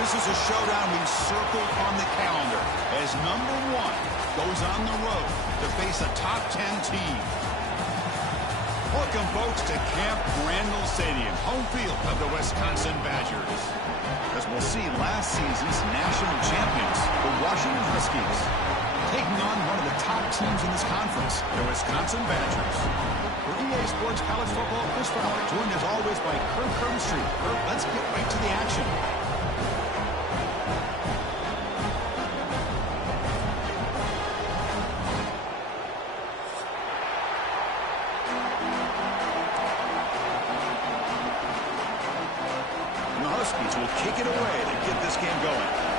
this is a showdown we've circled on the calendar as number 1 goes on the road to face a top 10 team. Welcome, folks, to Camp Randall Stadium, home field of the Wisconsin Badgers. As we'll see, last season's national champions, the Washington Huskies, taking on one of the top teams in this conference, the Wisconsin Badgers. For EA Sports College Football, Chris Fowler, joined as always by Kirk Crumbstreet. Kirk, let's get right to the action. And the Huskies will kick it away to get this game going.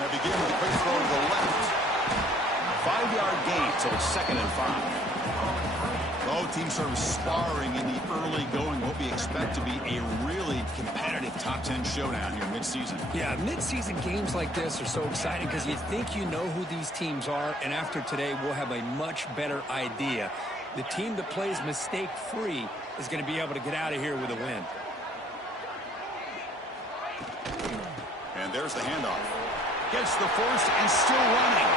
Now begin with a quick throw to the left. 5-yard gain, so it's 2nd and 5. Both teams sort of sparring in the early going. What we expect to be a really competitive top 10 showdown here mid-season. Yeah, mid-season games like this are so exciting because you think you know who these teams are, and after today we'll have a much better idea. The team that plays mistake-free is going to be able to get out of here with a win. And there's the handoff. Gets the first and still running.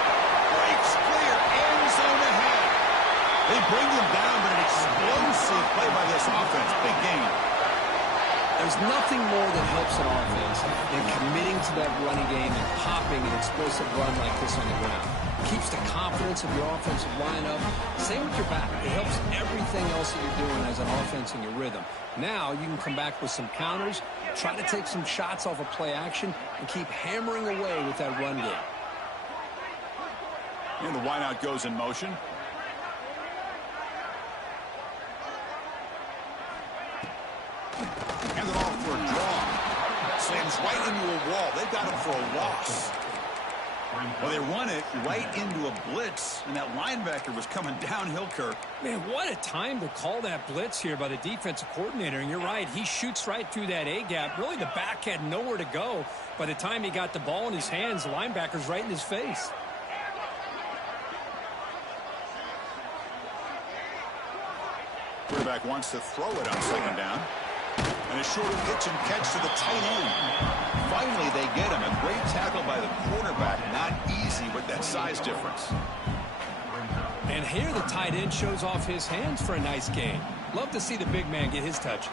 Breaks clear. End zone ahead. They bring them down, but an explosive play by this offense. Big game. There's nothing more that helps an offense than committing to that running game and popping an explosive run like this on the ground. It keeps the confidence of your offensive line up. Same with your back. It helps everything else that you're doing as an offense in your rhythm. Now you can come back with some counters, try to take some shots off of play action, and keep hammering away with that run game. And the wideout goes in motion. Hand it off for a draw. Slams right into a wall. They've got him for a loss. Well, they run it right into a blitz, and that linebacker was coming downhill, Kirk. Man, what a time to call that blitz here by the defensive coordinator. And you're right, he shoots right through that A-gap. Really, the back had nowhere to go. By the time he got the ball in his hands, the linebacker's right in his face. Quarterback wants to throw it on 2nd down. And a short pitch and catch to the tight end. Finally, they get him. A great tackle by the quarterback. Not easy with that size difference. And here the tight end shows off his hands for a nice gain. Love to see the big man get his touches.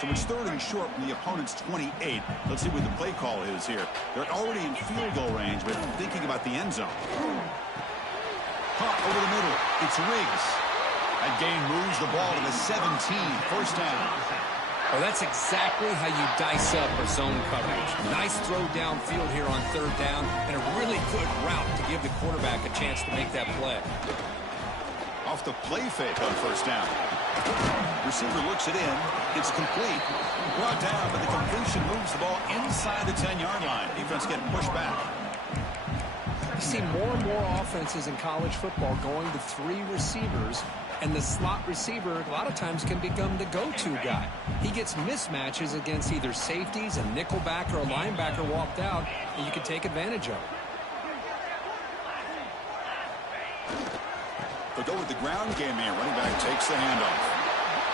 So it's 3rd and short from the opponent's 28. Let's see what the play call is here. They're already in field goal range, but thinking about the end zone. Caught over the middle. It's Riggs. That gain moves the ball to the 17. 1st down. Well, that's exactly how you dice up a zone coverage. Nice throw downfield here on 3rd down, and a really good route to give the quarterback a chance to make that play. Off the play fake on 1st down. Receiver looks it in. It's complete. Brought down, but the completion moves the ball inside the 10-yard line. Defense getting pushed back. You see more and more offenses in college football going to 3 receivers, and the slot receiver a lot of times can become the go-to guy. He gets mismatches against either safeties, a nickelback, or a linebacker walked out, and you can take advantage of it. They'll go with the ground game here. Running back takes the handoff.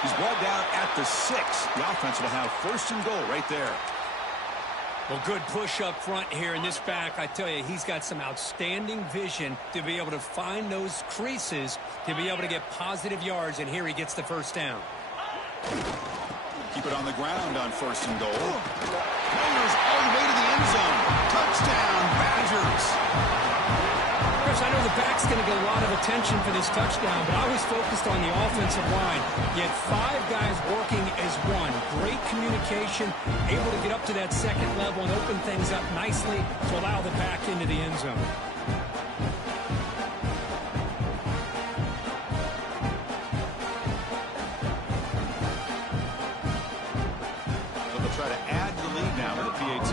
He's brought down at the 6. The offense will have 1st and goal right there. Well, good push up front here in this back. I tell you, he's got some outstanding vision to be able to find those creases, to be able to get positive yards, and here he gets the 1st down. Keep it on the ground on 1st and goal. Fingers all the way to the end zone. Touchdown, Badgers. Chris, I know the back's going to get a lot of attention for this touchdown, but I was focused on the offensive line. You had 5 guys working as one. Great communication, able to get up to that second level and open things up nicely to allow the back into the end zone. So they'll try to add to the lead now with the PAT.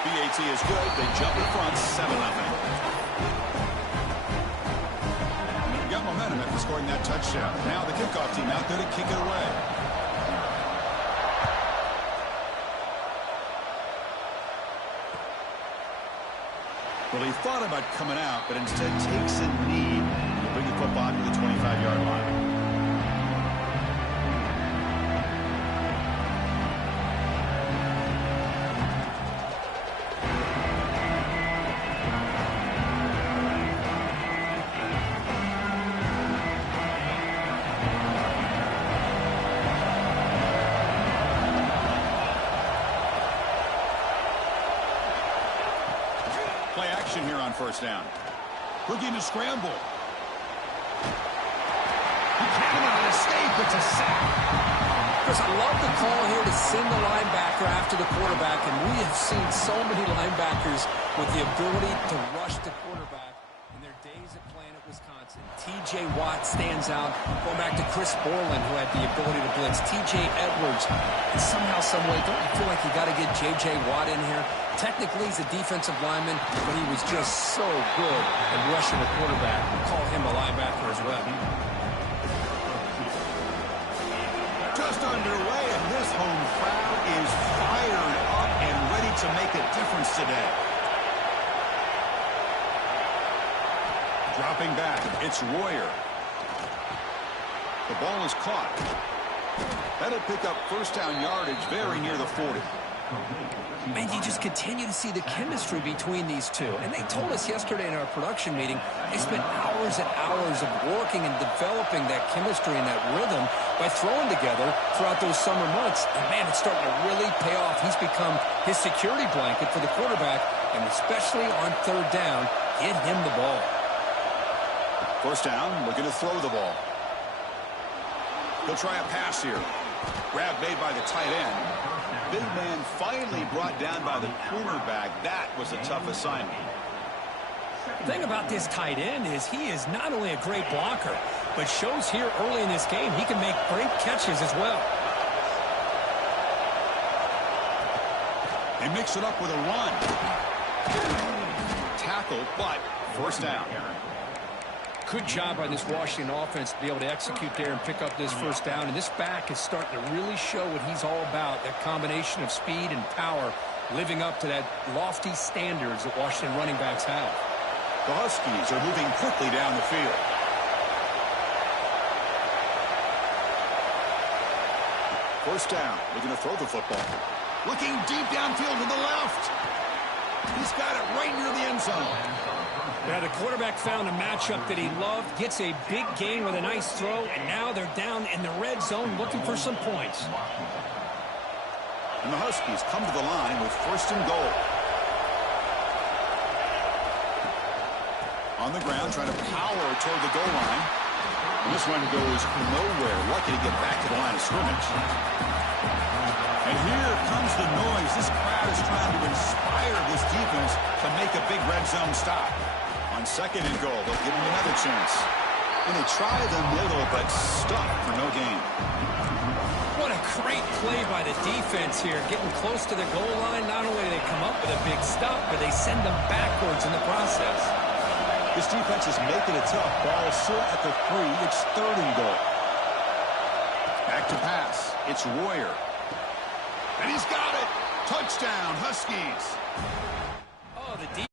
PAT is good. They jump in front, 7-0. Got momentum after scoring that touchdown. Now the kickoff team out there to kick it away. Well, he thought about coming out, but instead takes a knee to bring the football to the 25-yard line. Play action here on first down. Looking to scramble. He cannot escape. It's a sack. Chris, I love the call here to send the linebacker after the quarterback, and we have seen so many linebackers with the ability to rush the quarterback in their days of playing at Wisconsin. T.J. Watt stands out. Going back to Chris Borland, who had the ability to blitz. T.J. Edwards. And somehow, some way, don't you feel like you got to get J.J. Watt in here? Technically, he's a defensive lineman, but he was just so good at rushing the quarterback. We call him a linebacker as well. Just underway, and this home crowd is fired up and ready to make a difference today. Dropping back, it's Royer. The ball is caught. That'll pick up first down yardage very near the 40. And you just continue to see the chemistry between these two. And they told us yesterday in our production meeting, they spent hours and hours of working and developing that chemistry and that rhythm by throwing together throughout those summer months. And, man, it's starting to really pay off. He's become his security blanket for the quarterback, and especially on third down, get him the ball. First down, looking to throw the ball. He'll try a pass here. Grab made by the tight end. Big man finally brought down by the cornerback. That was a tough assignment. The thing about this tight end is he is not only a great blocker, but shows here early in this game he can make great catches as well. They mix it up with a run. Tackle, but first down. Good job by this Washington offense to be able to execute there and pick up this first down. And this back is starting to really show what he's all about, that combination of speed and power, living up to that lofty standards that Washington running backs have. The Huskies are moving quickly down the field. First down, looking to throw the football. Looking deep downfield to the left. He's got it right near the end zone. Yeah, the quarterback found a matchup that he loved, gets a big gain with a nice throw, and now they're down in the red zone looking for some points. And the Huskies come to the line with first and goal. On the ground, trying to power toward the goal line. And this one goes nowhere. Lucky to get back to the line of scrimmage. And here comes the noise. This crowd is trying to inspire this defense to make a big red zone stop. On second and goal, they'll give him another chance. And they try the middle, but stuck for no gain. What a great play by the defense here. Getting close to the goal line, not only do they come up with a big stop, but they send them backwards in the process. This defense is making it tough. Ball still at the 3. It's third and goal. Back to pass. It's Royer. And he's got it. Touchdown, Huskies. Oh, the defense.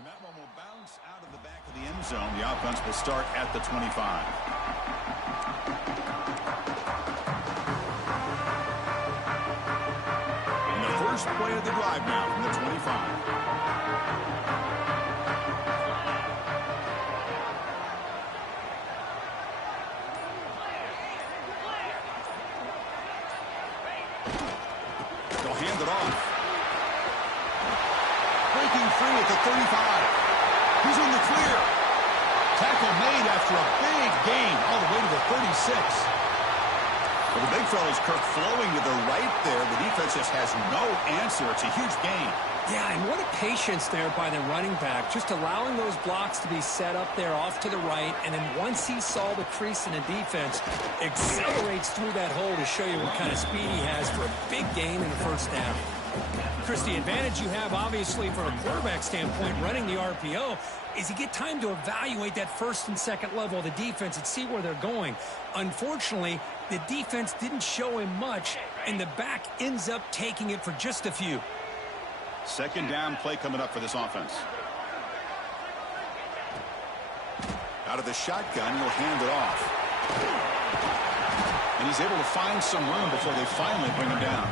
And that one will bounce out of the back of the end zone. The offense will start at the 25. And the first play of the drive now from the 25. Hand it off. Breaking free at the 35. He's in the clear. Tackle made after a big gain all the way to the 36. Well, the big fella's Kirk flowing to the right there. The defense just has no answer. It's a huge gain. Yeah, and what a patience there by the running back, just allowing those blocks to be set up there off to the right, and then once he saw the crease in the defense, accelerates through that hole to show you what kind of speed he has for a big gain in the first down. Chris, the advantage you have, obviously, from a quarterback standpoint, running the RPO, is you get time to evaluate that first and second level of the defense and see where they're going. Unfortunately, the defense didn't show him much, and the back ends up taking it for just a few. Second down play coming up for this offense. Out of the shotgun, he'll hand it off. And he's able to find some room before they finally bring him down.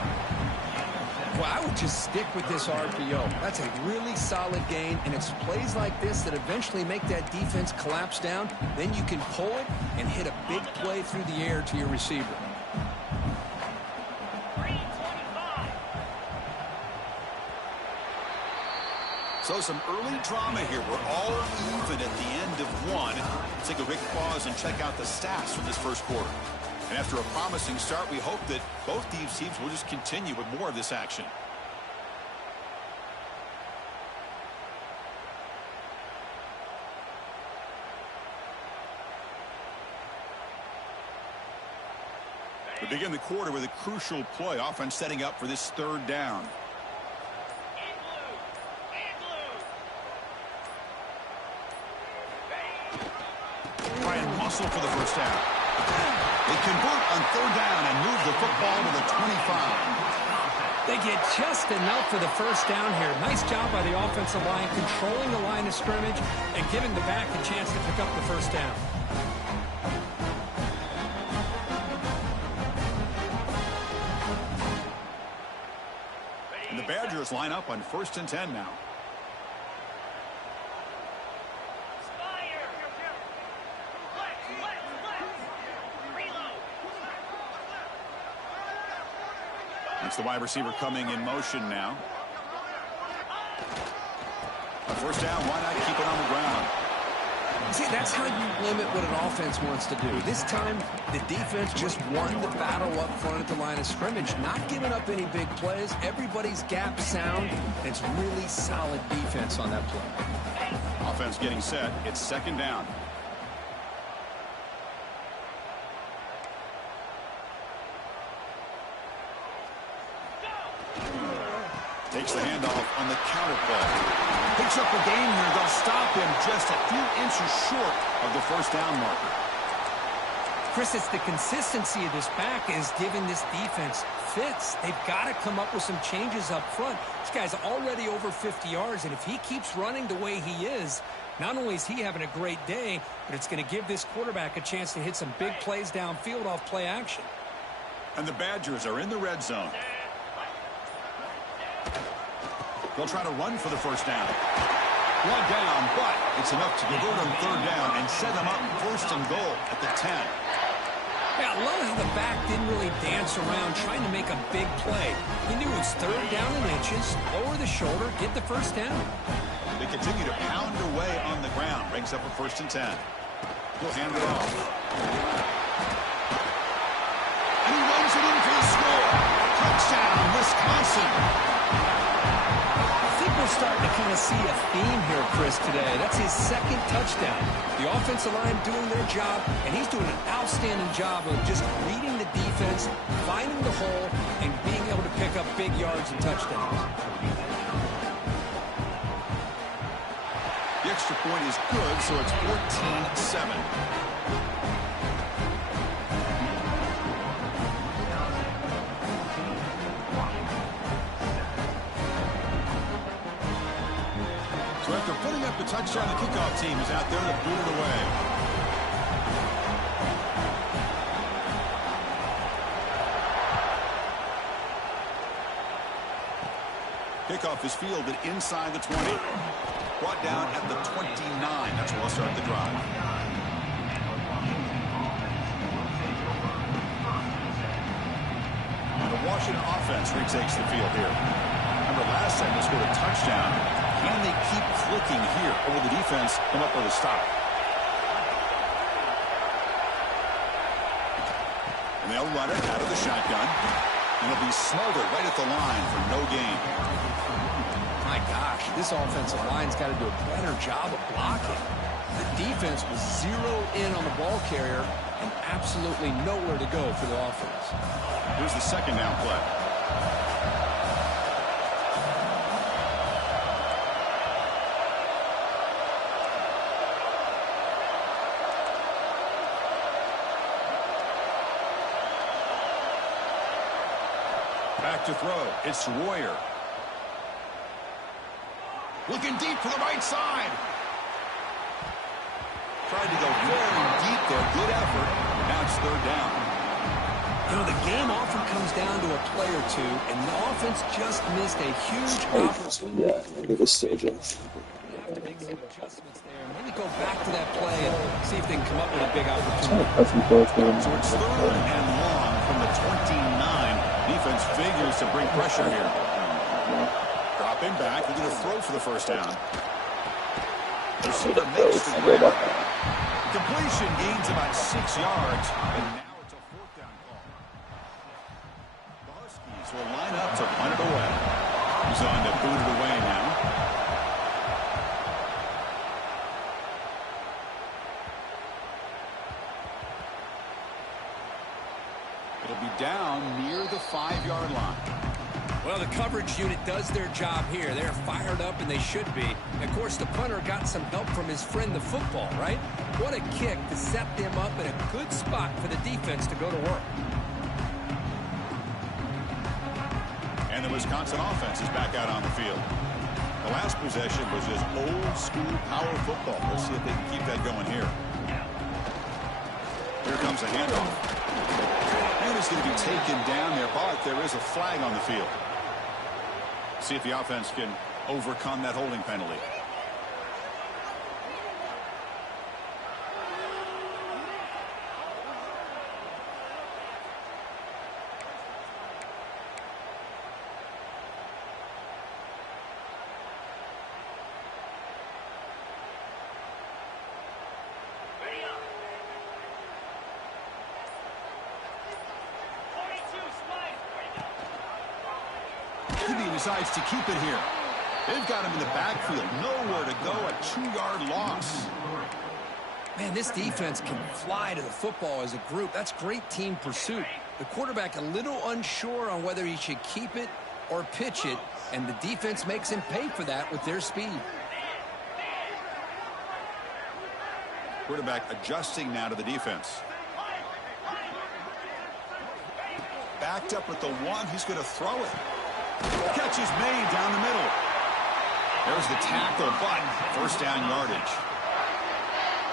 Well, I would just stick with this RPO. That's a really solid gain, and it's plays like this that eventually make that defense collapse down. Then you can pull it and hit a big play through the air to your receiver. So some early drama here. We're all even at the end of one. Let's take a quick pause and check out the stats from this first quarter. And after a promising start, we hope that both these teams will just continue with more of this action. We begin the quarter with a crucial play. Offense setting up for this third down. Try and muscle for the first down. They convert on third down and move the football to the 25. They get just enough for the first down here. Nice job by the offensive line, controlling the line of scrimmage and giving the back a chance to pick up the first down. And the Badgers line up on 1st and 10 now. It's the wide receiver coming in motion now. On first down, why not keep it on the ground? See, that's how you limit what an offense wants to do. This time, the defense just won the battle up front at the line of scrimmage, not giving up any big plays. Everybody's gap sound. It's really solid defense on that play. Offense getting set. It's second down. Takes the handoff on the counter play. Picks up the gain here. They'll stop him just a few inches short of the first down marker. Chris, it's the consistency of this back is giving this defense fits. They've got to come up with some changes up front. This guy's already over 50 yards, and if he keeps running the way he is, not only is he having a great day, but it's going to give this quarterback a chance to hit some big plays downfield off play action. And the Badgers are in the red zone. They'll try to run for the first down. One down, but it's enough to convert on third down and set them up first and goal at the 10. Yeah, I love how the back didn't really dance around trying to make a big play. He knew it was third down in inches, lower the shoulder, get the first down. They continue to pound away on the ground. Brings up a 1st and 10. He'll hand it off. And he runs it in for the score. Touchdown, Wisconsin. We're starting to kind of see a theme here, Chris, today. That's his second touchdown. The offensive line doing their job, and he's doing an outstanding job of just reading the defense, finding the hole, and being able to pick up big yards and touchdowns. The extra point is good, so it's 14-7. So after putting up, the touchdown. The kickoff team is out there to boot it away. Kickoff is fielded inside the 20. Brought down at the 29. That's where we'll start the drive. The Washington offense retakes the field here. Remember, last time they scored a touchdown. Can they keep clicking here? Or will the defense come up with a stop? And they'll run it out of the shotgun. And it'll be smothered right at the line for no gain. My gosh, this offensive line's got to do a better job of blocking. The defense was zeroed in on the ball carrier and absolutely nowhere to go for the offense. Here's the second down play. Back to throw. It's Royer. Looking deep for the right side. Tried to go very deep there. Good effort. Now it's third down. You know, the game often comes down to a play or two, and the offense just missed a huge opportunity. Yeah, look at this surgeon. Have to make some adjustments there. Maybe go back to that play and see if they can come up with a big opportunity. So it's third and long from the 29. Defense figures to bring pressure here. Dropping back. They're going to throw for the first down. Receiver makes the grab. Completion gains about 6 yards. And now it's a fourth down call. The Huskies will line up to punt it away. He's on to boot it away now. It'll be down near the 5-yard line. Well, the coverage unit does their job here. They're fired up, and they should be. And of course, the punter got some help from his friend, the football, right? What a kick to set them up in a good spot for the defense to go to work. And the Wisconsin offense is back out on the field. The last possession was just old-school power football. We'll see if they can keep that going here. Here comes a handoff. And it's going to be taken down there, but there is a flag on the field. See if the offense can overcome that holding penalty. Decides to keep it here. They've got him in the backfield. Nowhere to go. A 2-yard loss. Man, this defense can fly to the football as a group. That's great team pursuit. The quarterback a little unsure on whether he should keep it or pitch it, and the defense makes him pay for that with their speed. Quarterback adjusting now to the defense. Backed up with the one. He's going to throw it. Catch is made down the middle. There's the tackle, but first down yardage.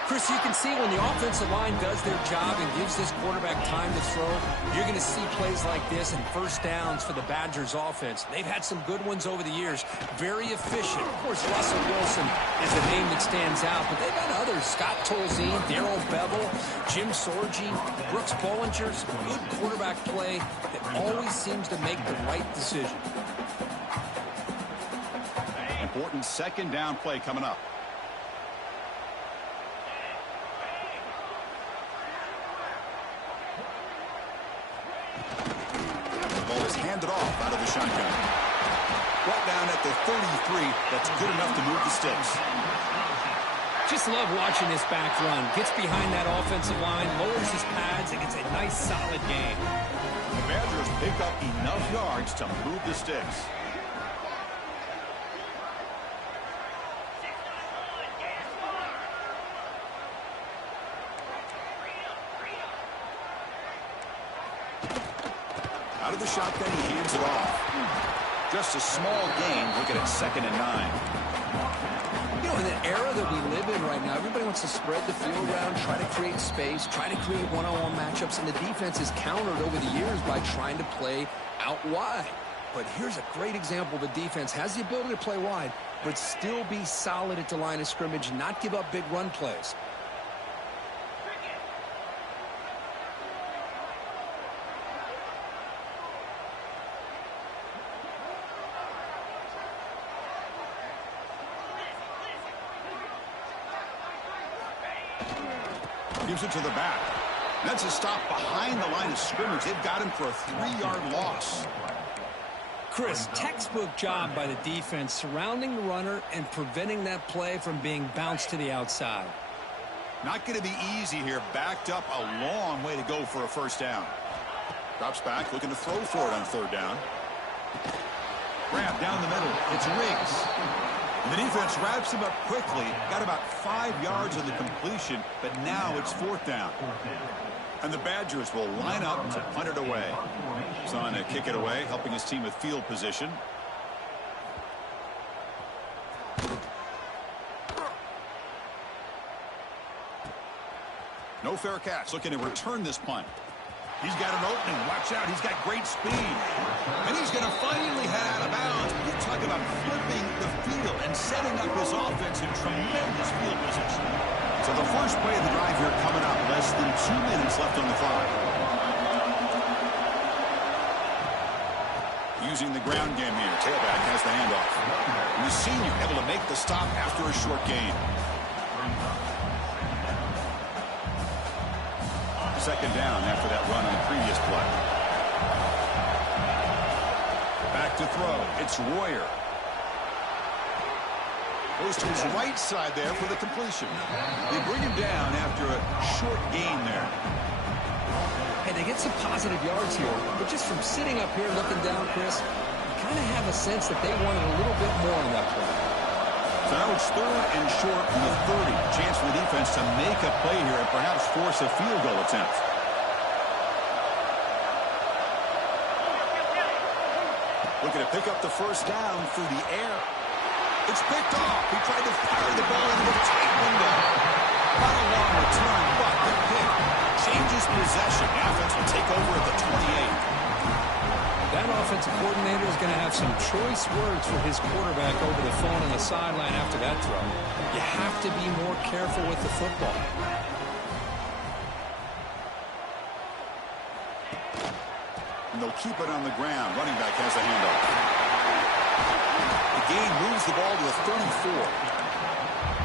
Chris, you can see when the offensive line does their job and gives this quarterback time to throw, you're going to see plays like this and first downs for the Badgers offense. They've had some good ones over the years. Very efficient. Of course, Russell Wilson is a name that stands out, but they've had others. Scott Tolzien, Darrell Bevel, Jim Sorgi, Brooks Bollinger. Some good quarterback play that always seems to make the right decision. Important second down play coming up. Handed off out of the shotgun. Brought down at the 33. That's good enough to move the sticks. Just love watching this back run. Gets behind that offensive line, lowers his pads, and gets a nice solid gain. The Badgers pick up enough yards to move the sticks. Out of the shotgun, he hands it off. Just a small gain, looking at 2nd and 9. You know, know, in the era that we live in right now, everybody wants to spread the field around, try to create space, try to create one-on-one matchups, and the defense is countered over the years by trying to play out wide. But here's a great example. The defense has the ability to play wide, but still be solid at the line of scrimmage, not give up big run plays. Gives it to the back. That's a stop behind the line of scrimmage. They've got him for a 3-yard loss. Chris, textbook job by the defense surrounding the runner and preventing that play from being bounced to the outside. Not going to be easy here. Backed up a long way to go for a first down. Drops back, looking to throw for it on 3rd down. Grab down the middle. It's Riggs. And the defense wraps him up quickly. Got about 5 yards on the completion, but now it's 4th down. And the Badgers will line up to punt it away. He's on to kick it away, helping his team with field position. No fair catch. Looking to return this punt. He's got an opening. Watch out. He's got great speed. And he's going to finally head out of bounds. But you talk about flipping the field and setting up his offense in tremendous field position. So the first play of the drive here coming up. Less than 2 minutes left on the clock. Using the ground game here. Tailback has the handoff. And the senior able to make the stop after a short gain. 2nd down after that run on the previous play. Back to throw. It's Royer. Goes to his right side there for the completion. They bring him down after a short gain there. Hey, they get some positive yards here, but just from sitting up here looking down, Chris, you kind of have a sense that they wanted a little bit more on that play. So now it's 3rd and short from the 30. Chance for the defense to make a play here and perhaps force a field goal attempt. Looking to pick up the first down through the air. It's picked off. He tried to fire the ball into a tight window. Not a long return, but the pick changes possession. The offense will take over at the 28. That offensive coordinator is going to have some choice words for his quarterback over the phone on the sideline after that throw. You have to be more careful with the football. And they'll keep it on the ground. Running back has the handoff. The gain moves the ball to a 34.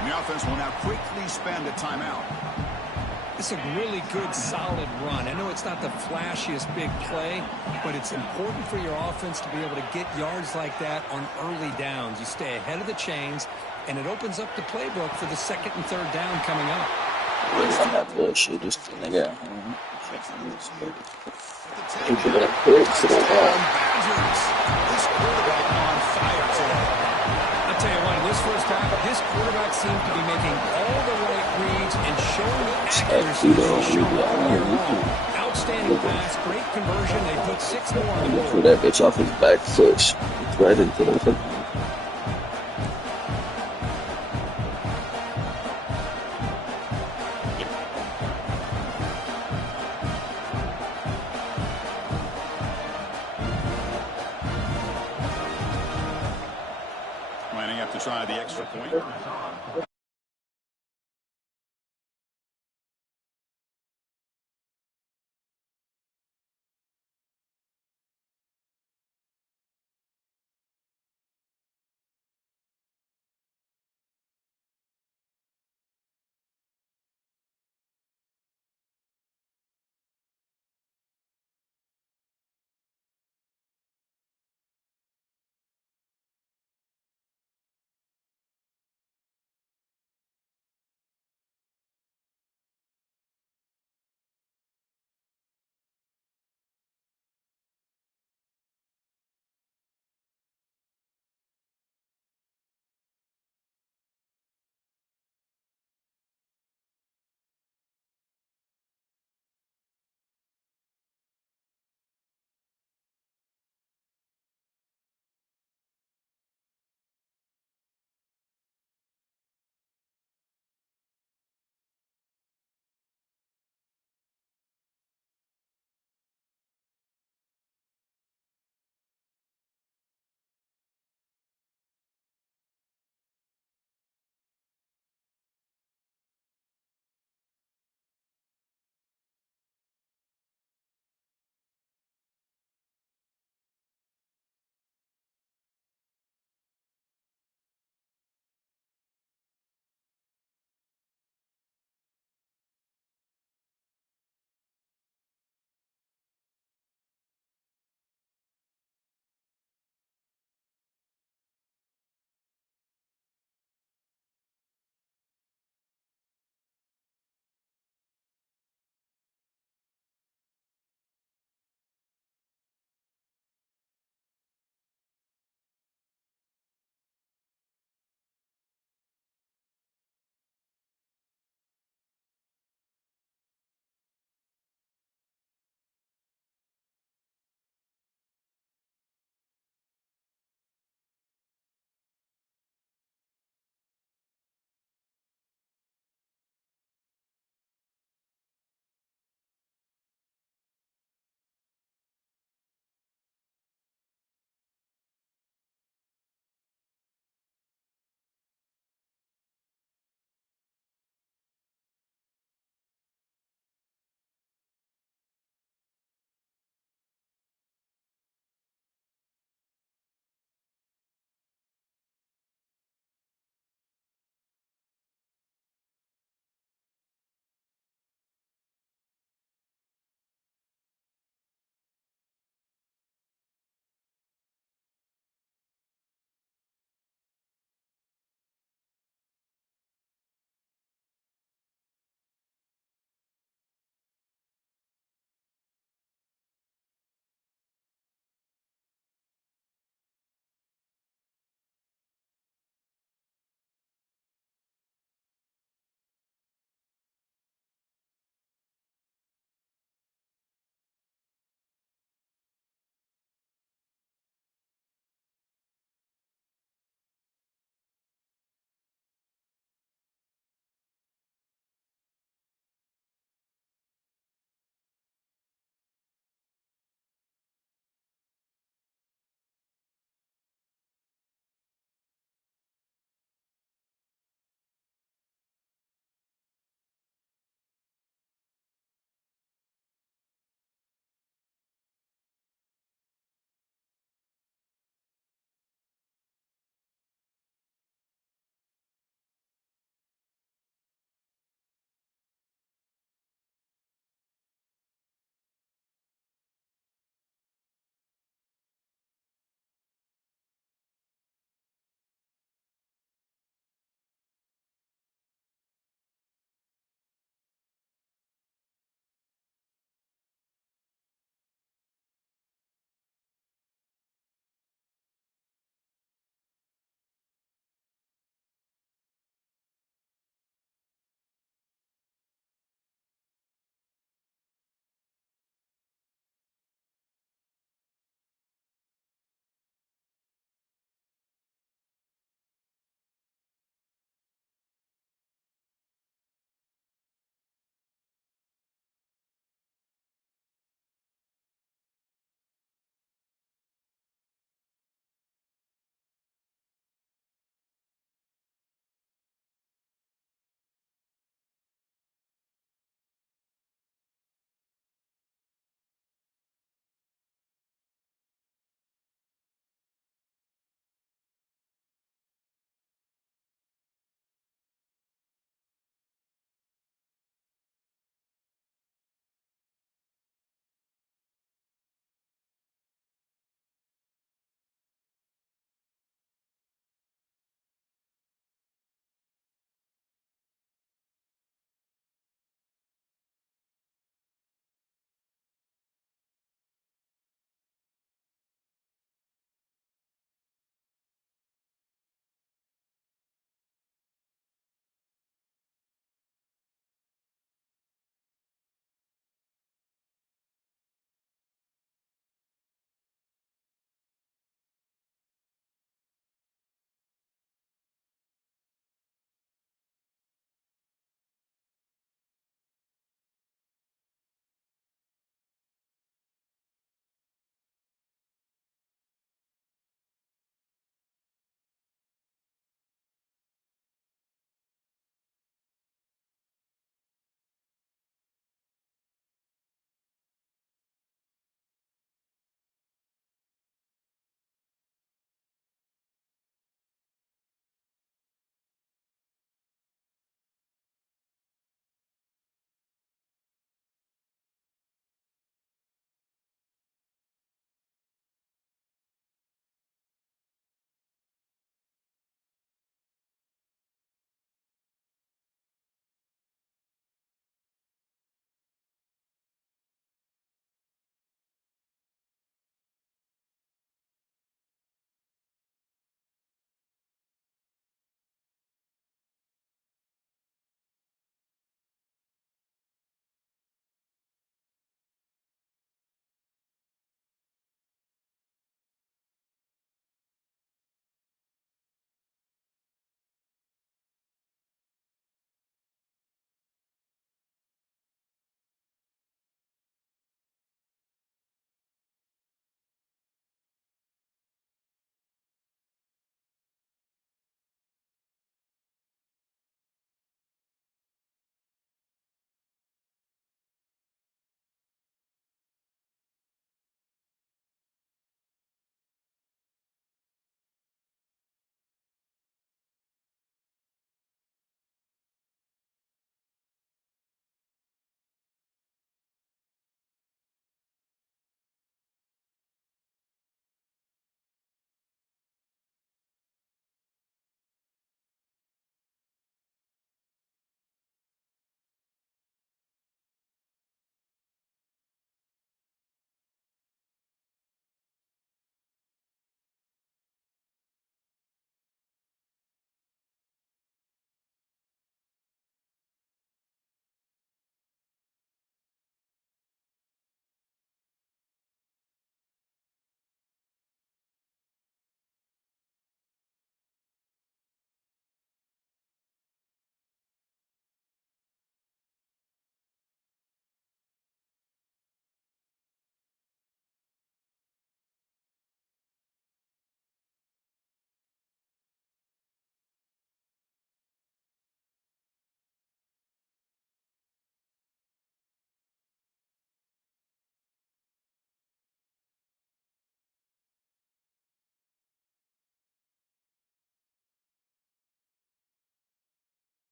And the offense will now quickly spend a timeout. It's a really good, solid run. I know it's not the flashiest big play, but it's important for your offense to be able to get yards like that on early downs. You stay ahead of the chains, and it opens up the playbook for the 2nd and 3rd down coming up. That bullshit, just nigga. People that quick to the ball. This quarterback on fire today. I'll tell you what, in this first half, this quarterback seemed to be making all the right reads and showing the accuracy he's shown all year long. Outstanding pass, great conversion. They put 6 more on the board. Threw that bitch off his back foot. Right into the foot. Lining up to try the extra point.